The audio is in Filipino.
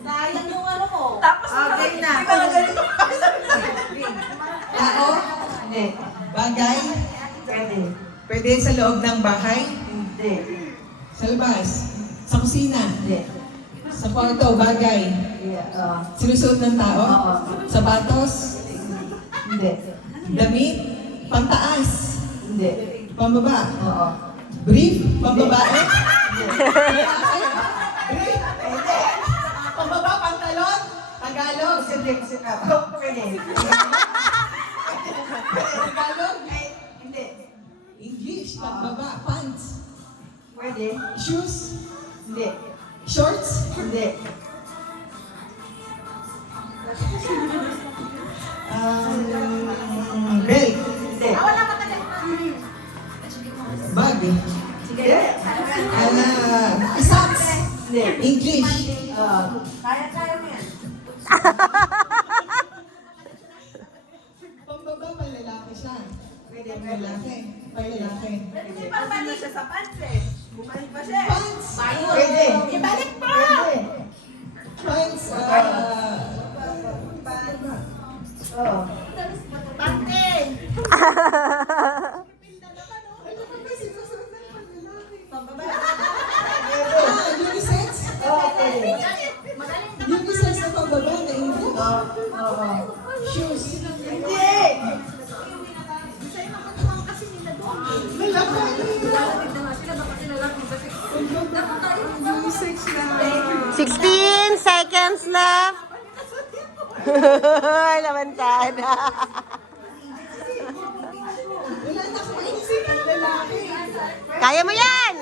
Sayang yung ano mo. Tapos, Okay na. di ba na ganito? Tao? Hindi. Bagay? Pwede. Pwede sa loob ng bahay? Hindi. Sa labas? Sa kusina? Hindi. Sa kwarto? Bagay? Yeah, Sinusuot ng tao? Oo. Sapatos? hindi. Damit? Pantaas? Hindi. Pambaba? Oo. Brief? Pambabae? Pambaba? Pantalon? Tagalog? Hindi. Pwede. Tagalog? Hindi. English? Pambaba? Pants? Pwede. Shoes? Hindi. Shorts? Hindi. Belt? Hindi. Bag? Sige. Socks? Hindi. English? Kaya mo yan. Pambaba, panlalaki siya. Pwede. Panlalaki. Panlalaki. Kasi pabalik siya sa pants eh. Bumalik pa siya. Pants? Pwede. Ibalik pa! Pwede. Pants? Oo. Pante! Unisex? Oo, pwede. Unisex na pambaba na English? Oo. Shoes? Hindi. Unisex na. 16 seconds left. Lamantada. Wala na akong maisip ang lalaki. Kaya mo yan!